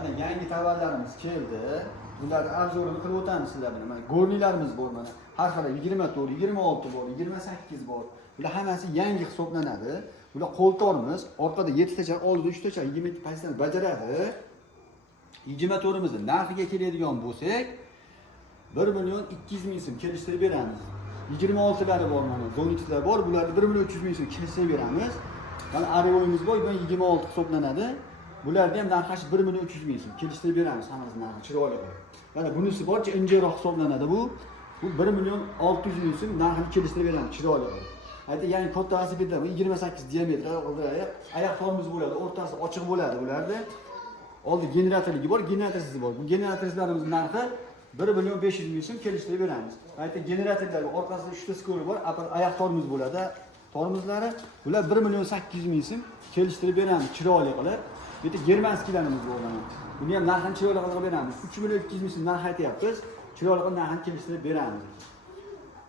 Mana yangi tovarlarimiz keldi. Bularni obzorini qilib o'tamiz sizlar bilan. Mana go'rnilarimiz bor mana. Har xil 24, 26 bor, 28 bor. Bular hammasi yangi hisoblanadi. Bular qo'ltorimiz, orqada 7 tacha, oldida 3 tacha 20 pozitsiyani bajaradi. 24 mizni narxiga keladigan bo'lsak, 1 million 200 ming so'm kelishtirib beramiz. 26 lari bor mana, 12 lar bor. Bularni 1 million 300 ming so'm kelishtirib beramiz. Mana Arevoyimiz bor, bu 26 hisoblanadi. Bularni ham narxi 1 million 300 ming so'm kelishtirib beramiz hammasini narxi chiroyli qilib. Mana bunisi borcha injiroq hisoblanadi bu. Bu 1 million 600 ming so'm narxini kelishtirib beramiz chiroyli qilib. Aytdi, ya'ni katta velosipedlar 28 diametr, oyoq tormoz bo'ladi, o'rtasi ochiq bo'ladi bularda. Oldi generatorligi bor, generatorsiz bor. Bu generatorlarimiz narxi 1 million 500 ming so'm kelishtirib beramiz. Aytdi, generatorlar orqasida 3 ta skori bor, oyoq tormoz bo'ladi. Tormozlari bular 1 million 800 ming so'm kelishtirib beramiz chiroyli qilib. Bu yerda germanskilarimiz bor mana. Buni ham narxini chiroyli qilib beramiz. 3 million 200 ming so'm narx aytyapmiz. Chiroyli qilib narxini kelishtirib beramiz.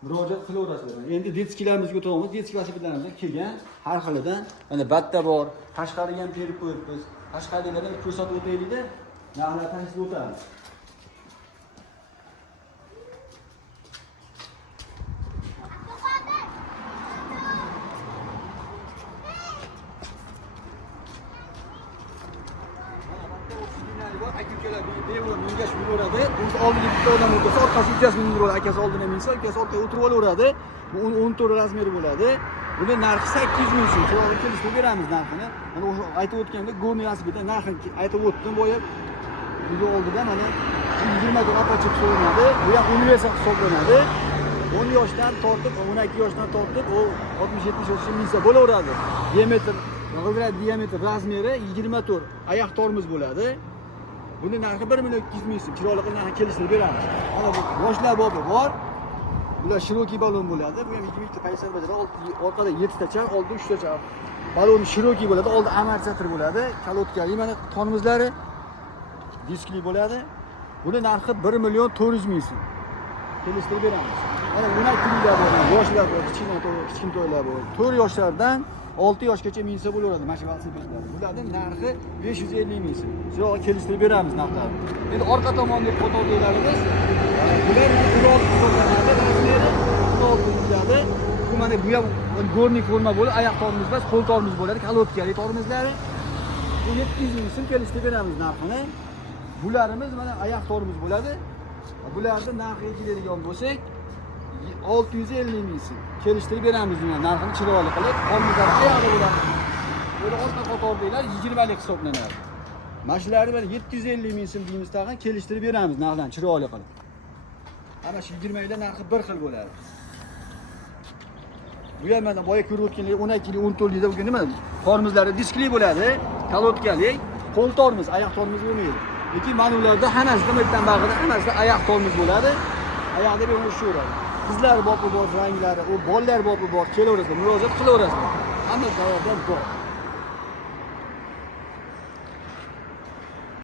Murojaat qilaverasizlar. Endi detskilarimizga o'tamiz. Detski velosipedlarimizdan kelgan har xilidan mana batta bor. Tashqariga ham berib qo'yibmiz. Tashqaridagilarni ko'rsatib o'taylik-da. Narxlar tanishib o'tamiz. Aka-ukalar bemalol mingash bo'laveradi. O'zi oldiga bitta odam o'tirsa, orqasiga ikkasi mingaveradi. Akasi oldidan minsa, akasi orqaga o'tirib olaveradi. Bu 14 razmeri bo'ladi. Buni narxi 800 ming so'm. To'g'ri kelishib beramiz narxini. Mana o'sha aytib o'tganda go'rni velosipeddan narxini aytib o'tdim bo'yib. Bu oldida mana 20 ta apachiq hisoblanadi. Bu ham universal hisoblanadi. 10 yoshdan tortib, 12 yoshdan tortib, u 60-70 yoshgacha minsa bo'laveradi. Diametr, g'ildirak diametr razmeri 24 oyoq tormoz bo'ladi. Buni narxi 1 million 200 ming so'm. Chiroyli qilib narxini kelishtirib beramiz. Mana bu yoshlar bobi bor. Bular shiroki balon bo'ladi. Bu ham 22 ta pozitsiya bajaradi. Orqada 7 tacha, oldida 3 tacha. Baloni shiroki bo'ladi, oldida amortizator bo'ladi. Kalotkali mana tormozlari diskli bo'ladi. Buni narxi 1 million 400 ming so'm. Kelishtirib beramiz. Mana buni kunlar bor, yoshlar bor, kichkina to'ylar bor. 4 yoshlardan 6 yoshgacha minsa bo'laveradi mana shu velosipedlar. Bularning narxi 550 ming so'm. Shunaqa kelishtirib beramiz narxlarni. Endi orqa tomondagi fotolarimiz bular qurol hisoblanadi, razmeri 16 bo'ladi. Bu mana bu ham go'rnik forma bo'lib, oyoq tormoz emas, qo'l tormoz bo'ladi, kalotkali tormozlari. Bu 700 ming so'm kelishtirib beramiz narxini. Bularimiz mana oyoq tormoz bo'ladi. Bularning narxiga keladigan bo'lsak 650 ming so'm kelishtirib beramiz buni narxini chiroyli qilib. Tormozlar ayog'i bo'ladi. Buni orqa qatordagilar 20 lik hisoblanadi. Mashlarni mana 750 ming so'm deymiz tag'in kelishtirib beramiz narxini chiroyli qilib. Ana shu 20 lar narxi bir xil bo'ladi. Bu ham mana boya ko'rib o'tganlar 12 lik, 14 likda bo'lgan nima? Tormozlari diskli bo'ladi, kalotkali, qo'l tormoz, oyoq tormoz bo'lmaydi. Lekin mana ularda hammasidan bittadan bag'ida hammasidan oyoq tormoz bo'ladi. Oyoqda bir o'shaveradi. Qizlar bobi bor, ranglari, u bolalar bobi bor, kelaverasizlar, murojaat qilaverasizlar. Hamma zavodlar bor.